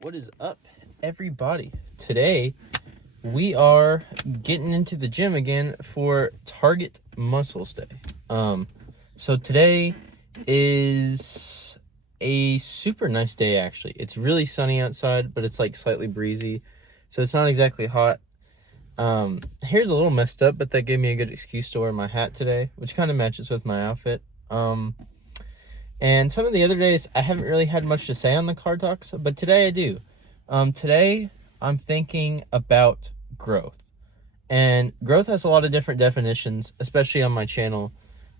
What is up, everybody? Today, we are getting into the gym again for Target Muscles Day. So today is a super nice day, actually. It's really sunny outside, but it's like slightly breezy, so it's not exactly hot. Hair's a little messed up, but that gave me a good excuse to wear my hat today, which kind of matches with my outfit. And some of the other days, I haven't really had much to say on the card talks, but today I do. Today, I'm thinking about growth. And growth has a lot of different definitions, especially on my channel.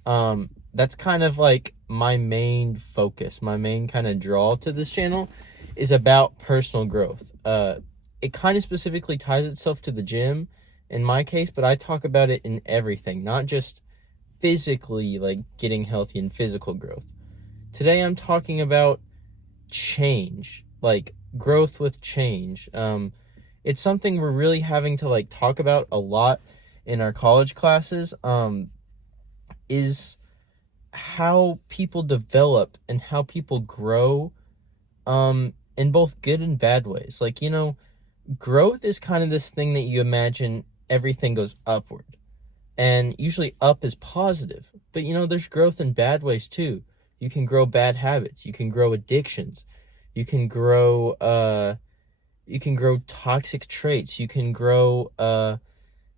That's kind of like my main focus, my main kind of draw to this channel is about personal growth. It kind of specifically ties itself to the gym in my case, but I talk about it in everything, not just physically, like getting healthy and physical growth. Today I'm talking about change, like growth with change. It's something we're really having to like talk about a lot in our college classes, is how people develop and how people grow, in both good and bad ways. Like, growth is kind of this thing that you imagine everything goes upward, and usually up is positive, but there's growth in bad ways too. You can grow bad habits. You can grow addictions. You can grow toxic traits. You can grow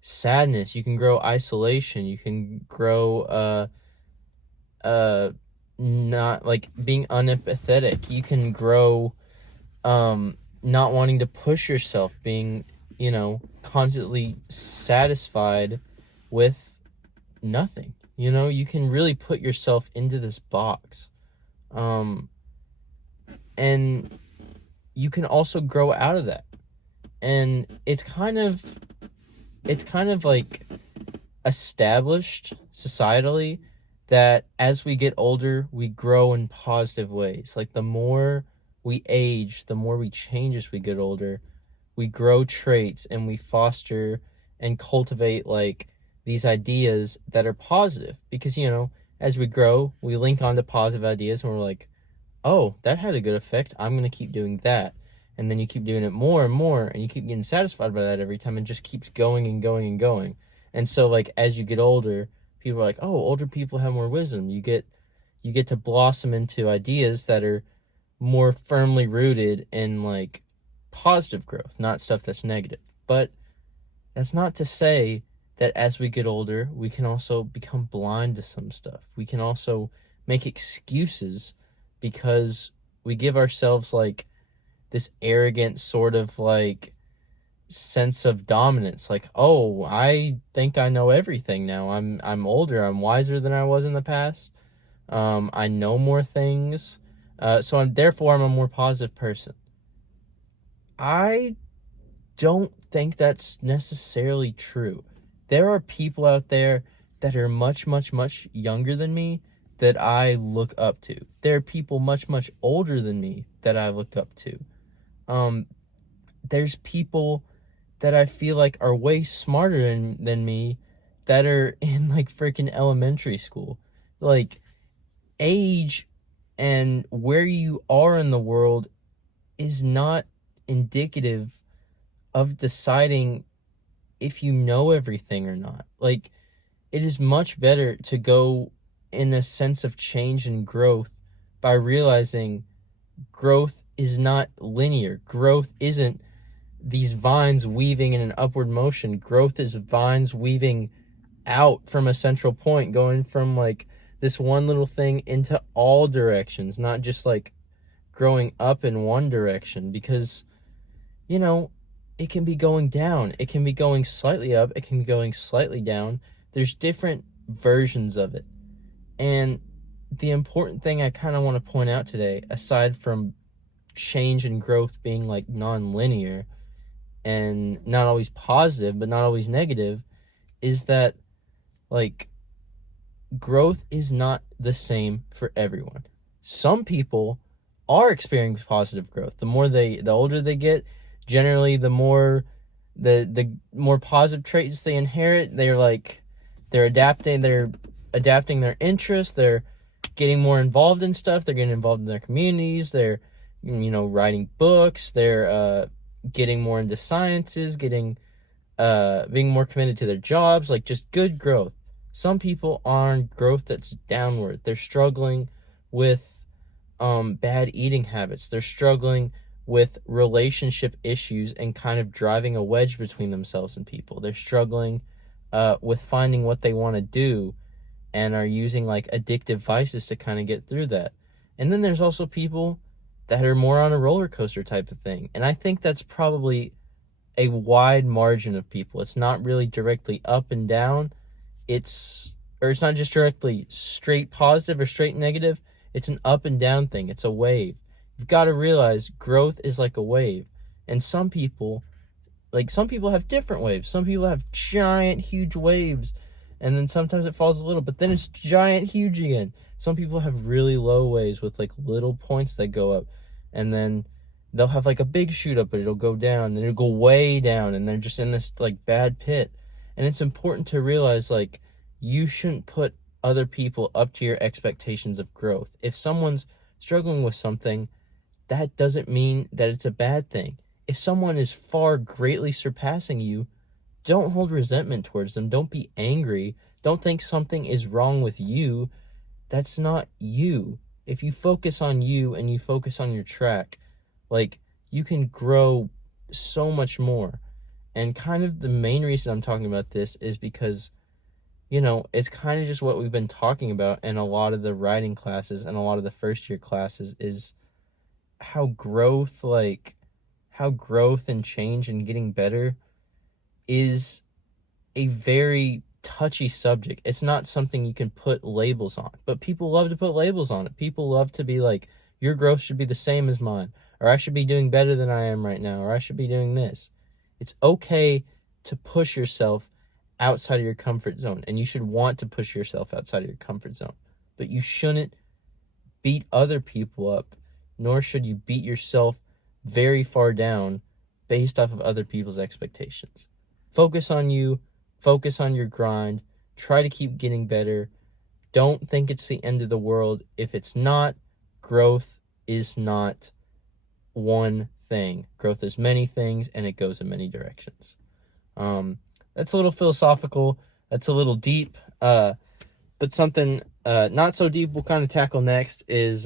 sadness. You can grow isolation. You can grow not like being unempathetic. You can grow not wanting to push yourself, being constantly satisfied with nothing. You can really put yourself into this box. And you can also grow out of that. And it's kind of like established societally that as we get older, we grow in positive ways. Like the more we age, the more we change as we get older. We grow traits and we foster and cultivate like these ideas that are positive, because as we grow, we link onto positive ideas and we're like, oh, that had a good effect, I'm going to keep doing that. And then you keep doing it more and more, and you keep getting satisfied by that every time, and just keeps going and going and going. And so like as you get older, people are like, oh, older people have more wisdom. You get to blossom into ideas that are more firmly rooted in like positive growth, not stuff that's negative. But that's not to say that as we get older, we can also become blind to some stuff. We can also make excuses because we give ourselves like this arrogant sort of like sense of dominance. Like, oh, I think I know everything now. I'm older. I'm wiser than I was in the past. I know more things. So I'm a more positive person. I don't think that's necessarily true. There are people out there that are much, much, much younger than me that I look up to. There are people much, much older than me that I look up to. There's people that I feel like are way smarter than me that are in like freaking elementary school. Like, age and where you are in the world is not indicative of deciding if you know everything or not. Like, it is much better to go in a sense of change and growth by realizing growth is not linear. Growth isn't these vines weaving in an upward motion. Growth is vines weaving out from a central point, going from like this one little thing into all directions, not just like growing up in one direction, because it can be going down, it can be going slightly up, it can be going slightly down. There's different versions of it. And the important thing I kind of want to point out today, aside from change and growth being like non-linear and not always positive but not always negative, is that like growth is not the same for everyone. Some people are experiencing positive growth. The older they get, generally the more positive traits they inherit. They're adapting their interests, they're getting more involved in stuff, they're getting involved in their communities, they're writing books. They're getting more into sciences, being more committed to their jobs, like just good growth. Some people are on growth that's downward. They're struggling with bad eating habits. They're struggling with relationship issues and kind of driving a wedge between themselves and people. They're struggling with finding what they want to do and are using like addictive vices to kind of get through that. And then there's also people that are more on a roller coaster type of thing. And I think that's probably a wide margin of people. It's not really directly up and down. It's not just directly straight positive or straight negative. It's an up and down thing. It's a wave. You've got to realize growth is like a wave. And some people have different waves. Some people have giant, huge waves, and then sometimes it falls a little, but then it's giant, huge again. Some people have really low waves with like little points that go up, and then they'll have like a big shoot up, but it'll go down, and it'll go way down, and they're just in this like bad pit. And it's important to realize like you shouldn't put other people up to your expectations of growth. If someone's struggling with something, that doesn't mean that it's a bad thing. If someone is far greatly surpassing you, don't hold resentment towards them. Don't be angry. Don't think something is wrong with you. That's not you. If you focus on you and you focus on your track, like, you can grow so much more. And kind of the main reason I'm talking about this is because, it's kind of just what we've been talking about in a lot of the writing classes and a lot of the first year classes is how growth and change and getting better is a very touchy subject. It's not something you can put labels on, but people love to put labels on it. People love to be like, your growth should be the same as mine, or I should be doing better than I am right now, or I should be doing this. It's okay to push yourself outside of your comfort zone, and you should want to push yourself outside of your comfort zone, but you shouldn't beat other people up, nor should you beat yourself very far down based off of other people's expectations. Focus on you, focus on your grind, try to keep getting better. Don't think it's the end of the world. If it's not, growth is not one thing. Growth is many things, and it goes in many directions. That's a little philosophical. That's a little deep. But something not so deep we'll kind of tackle next is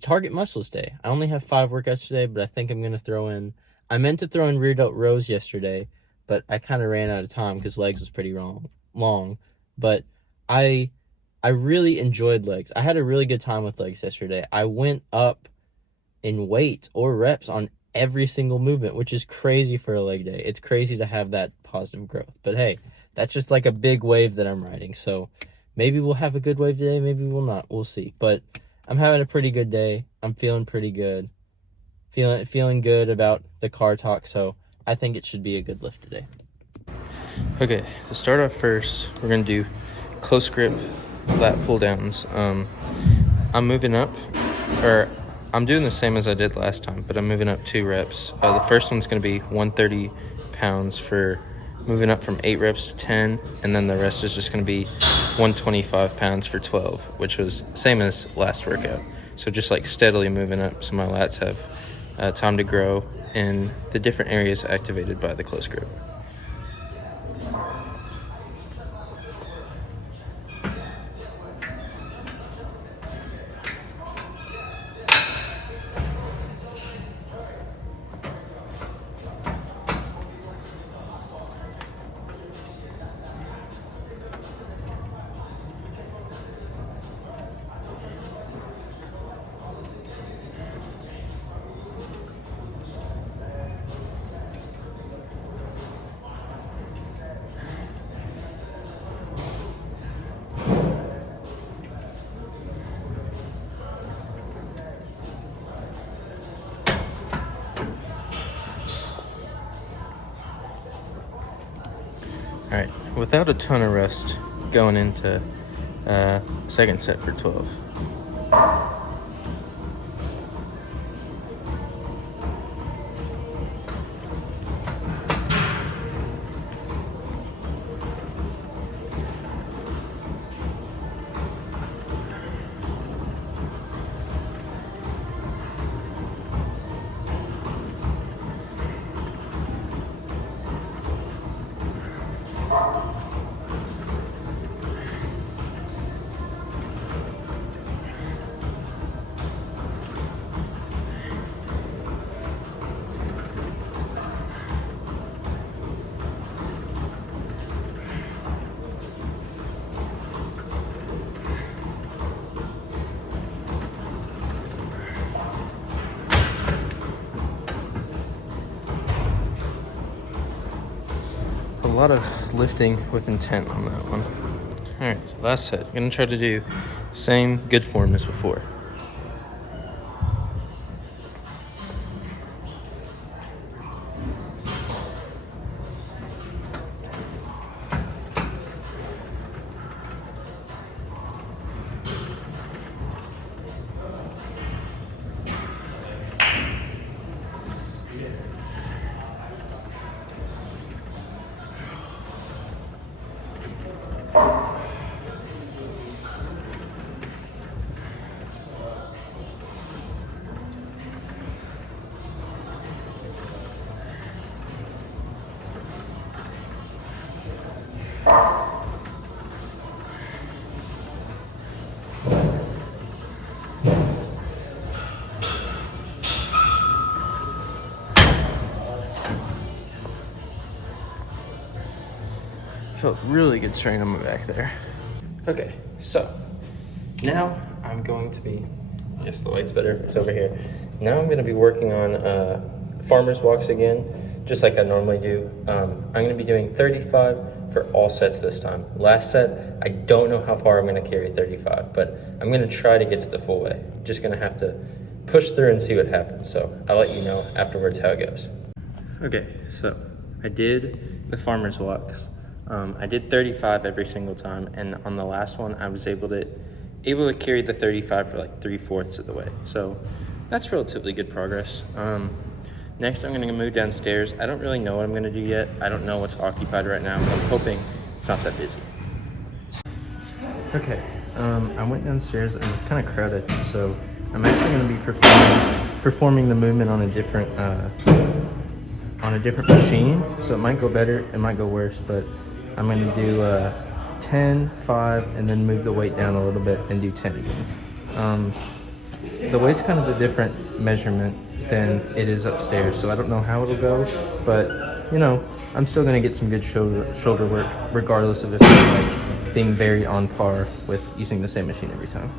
Target Muscles Day. I only have 5 workouts today, but I think I'm going to throw in... I meant to throw in rear delt rows yesterday, but I kind of ran out of time because legs was pretty long. But I really enjoyed legs. I had a really good time with legs yesterday. I went up in weight or reps on every single movement, which is crazy for a leg day. It's crazy to have that positive growth. But hey, that's just like a big wave that I'm riding. So maybe we'll have a good wave today. Maybe we'll not. We'll see. But I'm having a pretty good day. I'm feeling pretty good. Feeling good about the car talk. So I think it should be a good lift today. Okay, to start off first, we're going to do close grip lat pull downs. I'm moving up, or I'm doing the same as I did last time, but I'm moving up 2 reps. The first one's going to be 130 pounds for moving up from 8 reps to 10, and then the rest is just going to be 125 pounds for 12, which was same as last workout. So just like steadily moving up so my lats have time to grow in the different areas activated by the close grip. All right, without a ton of rest, going into second set for 12. a lot of lifting with intent on that one. All right, last set. I'm gonna try to do same good form as before. Felt really good strain on my back there. Okay, so now I'm going to be, I guess the light's better, it's over here. Now I'm gonna be working on farmer's walks again, just like I normally do. I'm gonna be doing 35 for all sets this time. Last set, I don't know how far I'm gonna carry 35, but I'm gonna try to get to the full way. Just gonna have to push through and see what happens. So I'll let you know afterwards how it goes. Okay, so I did the farmer's walks. I did 35 every single time, and on the last one, I was able to carry the 35 for like 3/4 of the way. So that's relatively good progress. Next, I'm gonna move downstairs. I don't really know what I'm gonna do yet. I don't know what's occupied right now, but I'm hoping it's not that busy. Okay, I went downstairs and it's kind of crowded, so I'm actually gonna be performing the movement on a different machine. So it might go better, it might go worse, but I'm gonna do 10, 5, and then move the weight down a little bit and do 10 again. The weight's kind of a different measurement than it is upstairs, so I don't know how it'll go, but you know, I'm still gonna get some good shoulder work, regardless of if it's like being very on par with using the same machine every time.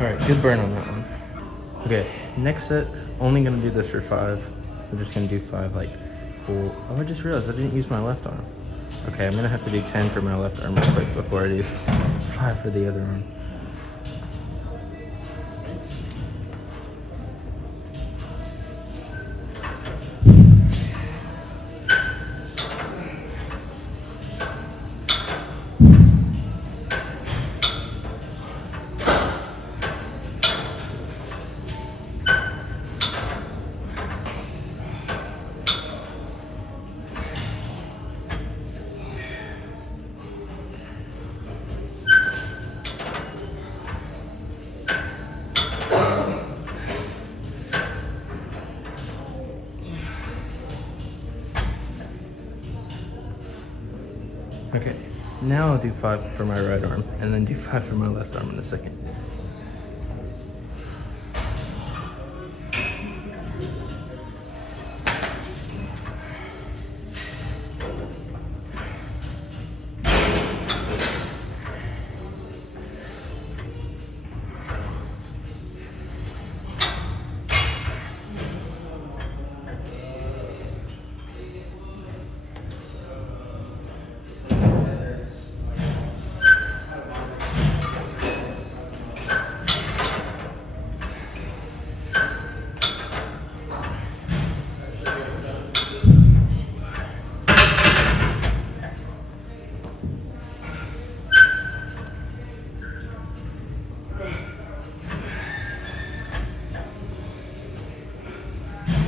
All right, good burn on that one. Okay, next set, only gonna do this for 5. We're just gonna do 5 like full. Oh, I just realized I didn't use my left arm. Okay, I'm gonna have to do 10 for my left arm real quick before I do 5 for the other arm. Okay, now I'll do 5 for my right arm and then do 5 for my left arm in a second.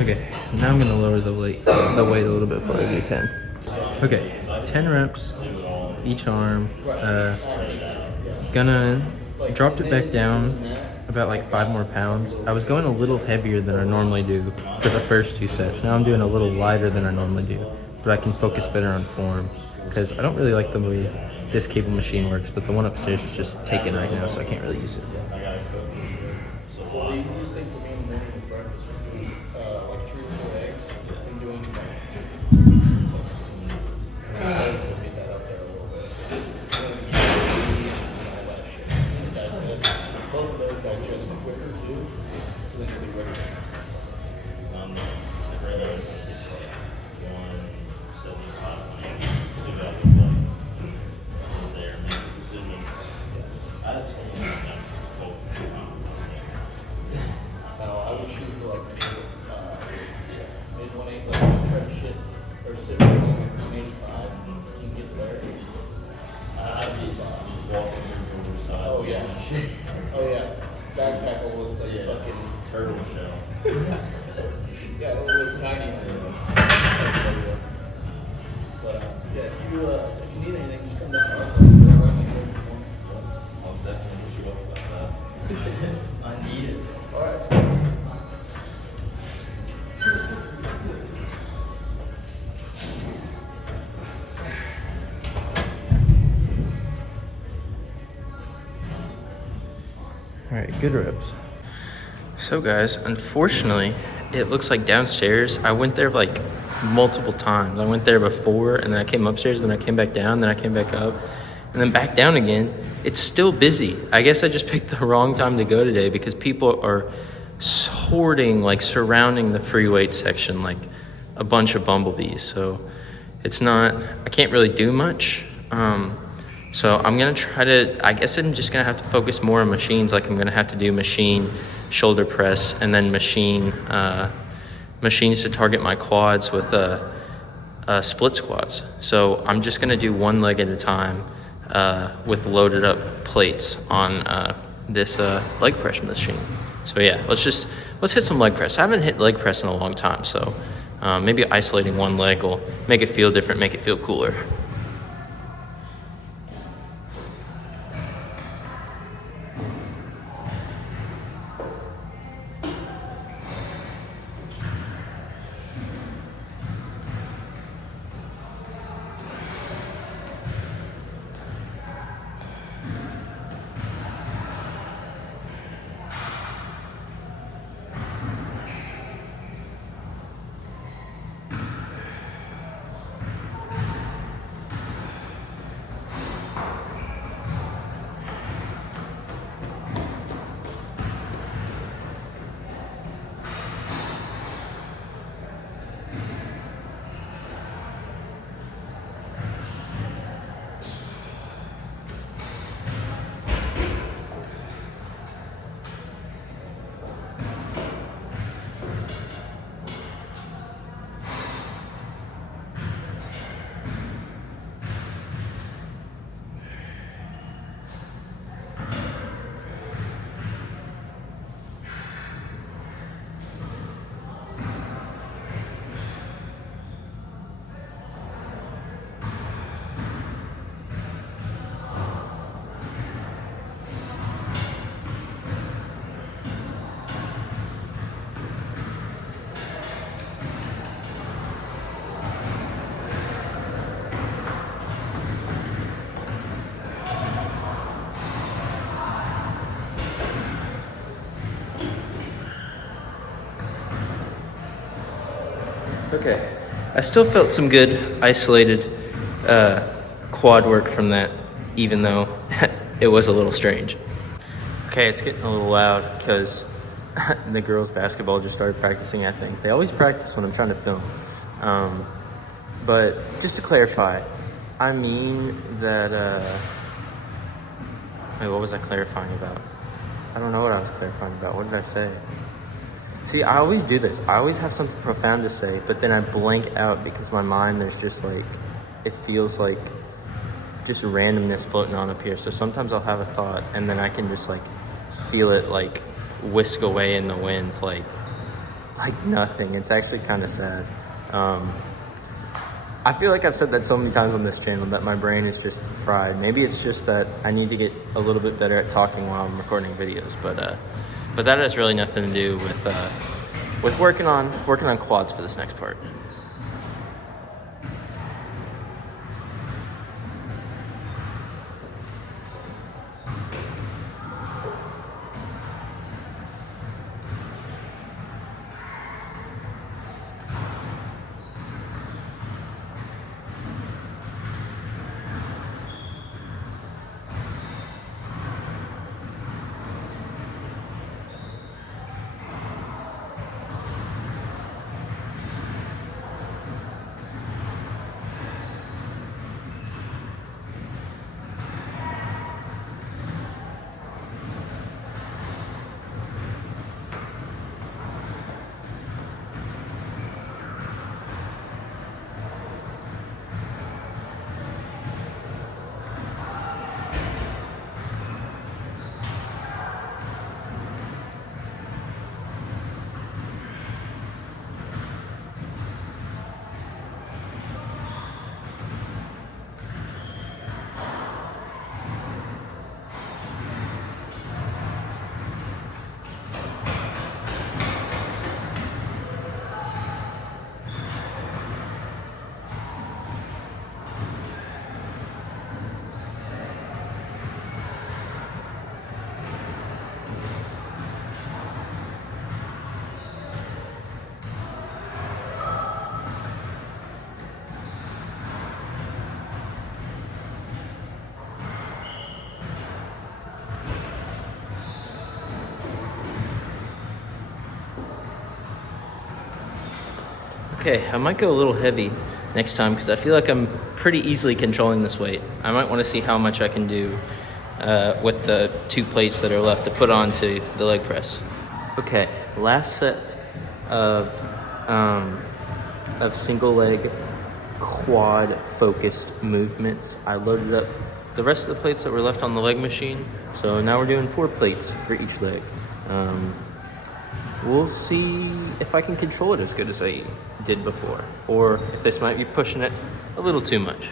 Okay, now I'm gonna lower the weight a little bit before I do 10. Okay, 10 reps each arm. Gonna dropped it back down about like 5 more pounds. I was going a little heavier than I normally do for the first 2 sets. Now I'm doing a little lighter than I normally do, but I can focus better on form because I don't really like the way this cable machine works, but the one upstairs is just taken right now, so I can't really use it. The easiest thing for me in the morning with breakfast would be like 3 or 4 eggs and doing get that up there a little bit. Both of those digest quicker too, so then you'll be ready. I would shoot for like mid 180, like try to shit or sit for like 185 and you can get there. I'd be walking through the side. Oh yeah. Oh yeah. Backpack will look like fucking turtle shell. Yeah, it'll look tiny. But yeah, if you need anything, just come down to our place. We're around like I'll definitely put you up like that. I need it. All right. All right, good reps. So guys, unfortunately, it looks like downstairs, I went there like multiple times. I went there before, and then I came upstairs, then I came back down, then I came back up, and then back down again. It's still busy. I guess I just picked the wrong time to go today because people are hoarding, like surrounding the free weight section like a bunch of bumblebees. So it's not, I can't really do much. So I'm gonna try to, I guess I'm just gonna have to focus more on machines. Like I'm gonna have to do machine shoulder press and then machines to target my quads with split squats. So I'm just gonna do one leg at a time with loaded up plates on this leg press machine. So yeah, let's hit some leg press. I haven't hit leg press in a long time, so maybe isolating one leg will make it feel different, make it feel cooler. Okay, I still felt some good isolated quad work from that, even though it was a little strange. Okay, it's getting a little loud because the girls' basketball just started practicing, I think. They always practice when I'm trying to film. But just to clarify, I mean that, wait, what was I clarifying about? I don't know what I was clarifying about. What did I say? See, I always do this. I always have something profound to say, but then I blank out because my mind, there's just like, it feels like just randomness floating on up here. So sometimes I'll have a thought and then I can just like feel it like whisk away in the wind, like nothing. It's actually kind of sad. I feel like I've said that so many times on this channel that my brain is just fried. Maybe it's just that I need to get a little bit better at talking while I'm recording videos, but that has really nothing to do with working on quads for this next part. Okay, I might go a little heavy next time because I feel like I'm pretty easily controlling this weight. I might want to see how much I can do with the 2 plates that are left to put onto the leg press. Okay, last set of single leg quad focused movements. I loaded up the rest of the plates that were left on the leg machine. So now we're doing 4 plates for each leg. We'll see if I can control it as good as I did before, or if this might be pushing it a little too much.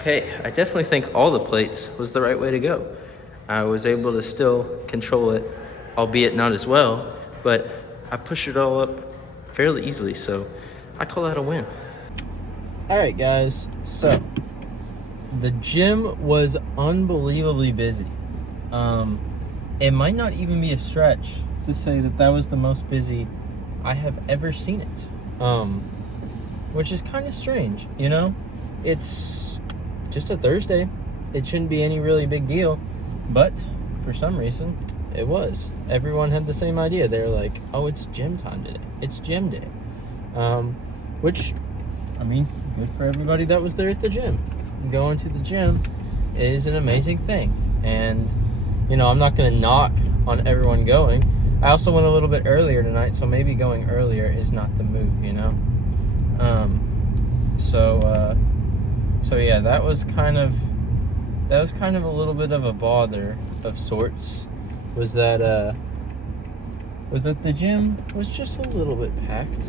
Okay, I definitely think all the plates was the right way to go. I was able to still control it, albeit not as well, but I pushed it all up fairly easily, so I call that a win. All right, guys, so the gym was unbelievably busy. It might not even be a stretch to say that that was the most busy I have ever seen it, which is kind of strange, you know? It's just a Thursday. It shouldn't be any really big deal, but for some reason, it was. Everyone had the same idea. They're like, oh, it's gym time today. It's gym day. Which, I mean, good for everybody that was there at the gym. Going to the gym is an amazing thing. And, you know, I'm not going to knock on everyone going. I also went a little bit earlier tonight, so maybe going earlier is not the move, you know? So yeah, that was kind of a little bit of a bother of sorts. Was that the gym was just a little bit packed.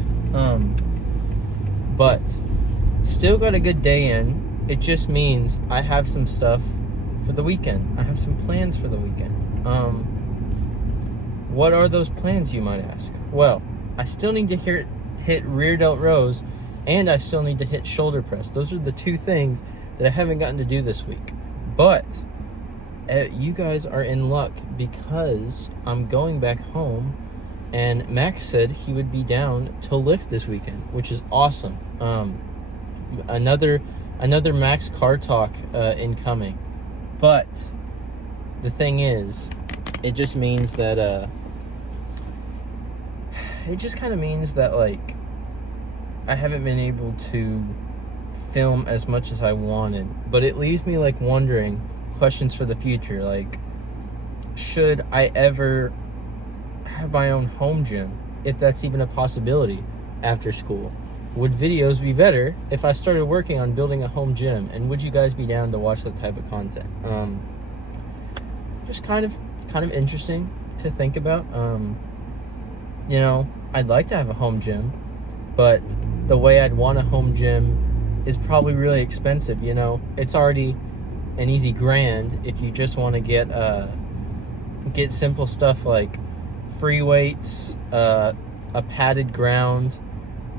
But still got a good day in. It just means I have some stuff for the weekend. I have some plans for the weekend. What are those plans, you might ask? Well, I still need to hit rear delt rows, and I still need to hit shoulder press. Those are the two things that I haven't gotten to do this week. But you guys are in luck, because I'm going back home, and Max said he would be down to lift this weekend, which is awesome. Another Max car talk incoming. But the thing is, it just means that it just kind of means that, like, I haven't been able to film as much as I wanted, but it leaves me, like, wondering questions for the future, like, should I ever have my own home gym, if that's even a possibility after school? Would videos be better if I started working on building a home gym, and would you guys be down to watch that type of content? Just kind of interesting to think about. You know, I'd like to have a home gym, but the way I'd want a home gym is probably really expensive, you know? It's already an easy $1,000 if you just want to get simple stuff like free weights, a padded ground,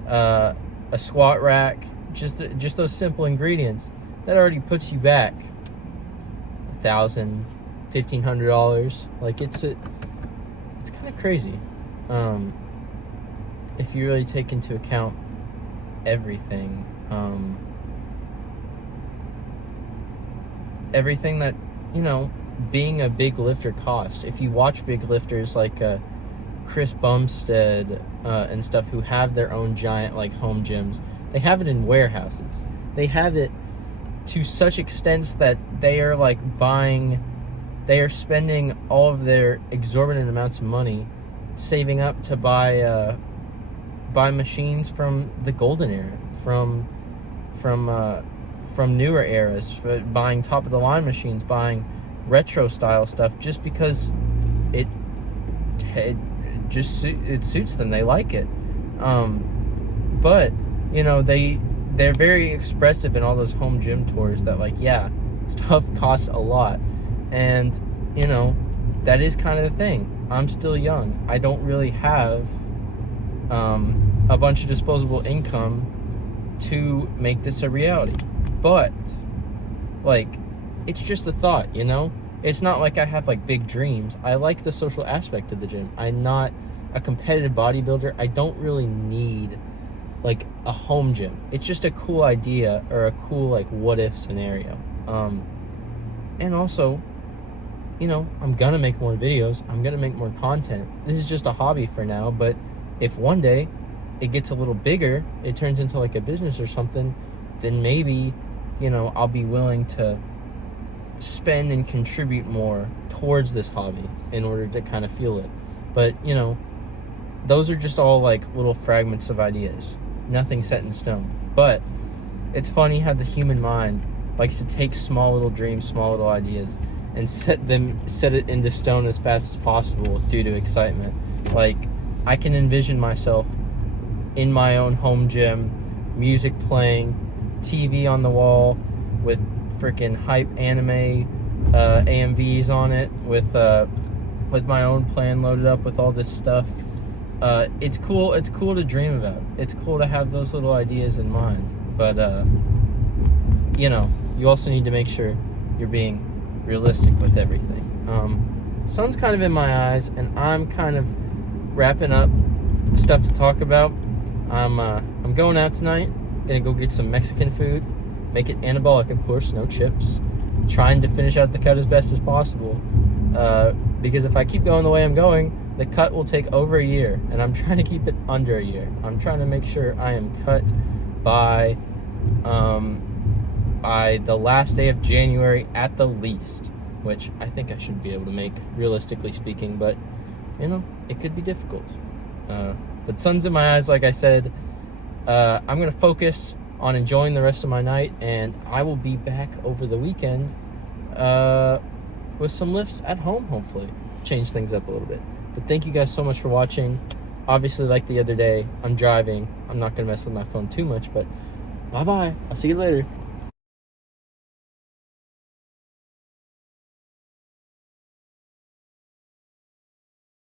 a squat rack, just those simple ingredients. That already puts you back $1,000, $1,500. Like, it's kind of crazy. If you really take into account everything, everything that, you know, being a big lifter costs. If you watch big lifters like Chris Bumstead and stuff, who have their own giant, like, home gyms, they have it in warehouses. They have it to such extents that they are, like, they are spending all of their exorbitant amounts of money saving up to buy machines from the golden era, from newer eras, for buying top of the line machines, buying retro style stuff, just because it suits them. They like it. But, you know, they're very expressive in all those home gym tours that, like, yeah, stuff costs a lot. And, you know, that is kind of the thing. I'm still young. I don't really have a bunch of disposable income to make this a reality. But, like, it's just a thought, you know? It's not like I have, like, big dreams. I like the social aspect of the gym. I'm not a competitive bodybuilder. I don't really need, like, a home gym. It's just a cool idea, or a cool, like, what-if scenario. And also, you know, I'm gonna make more videos. I'm gonna make more content. This is just a hobby for now, but if one day it gets a little bigger, it turns into, like, a business or something, then maybe, you know, I'll be willing to spend and contribute more towards this hobby in order to kind of fuel it. But, you know, those are just all, like, little fragments of ideas. Nothing set in stone. But it's funny how the human mind likes to take small little dreams, small little ideas, and set it into stone as fast as possible due to excitement. Like, I can envision myself in my own home gym, music playing, TV on the wall with freaking hype anime AMVs on it, with my own plan loaded up with all this stuff. It's cool to dream about. It's cool to have those little ideas in mind. But you know, you also need to make sure you're being realistic with everything. Sun's kind of in my eyes, and I'm kind of wrapping up stuff to talk about. I'm going out tonight. Gonna go get some Mexican food, make it anabolic, of course, no chips. Trying to finish out the cut as best as possible, because if I keep going the way I'm going, the cut will take over a year, and I'm trying to keep it under a year. I'm trying to make sure I am cut by the last day of January at the least, which I think I should be able to make, realistically speaking. But you know, it could be difficult. But sun's in my eyes, like I said. I'm going to focus on enjoying the rest of my night, and I will be back over the weekend with some lifts at home, hopefully. Change things up a little bit. But thank you guys so much for watching. Obviously, like the other day, I'm driving. I'm not going to mess with my phone too much, but bye-bye. I'll see you later.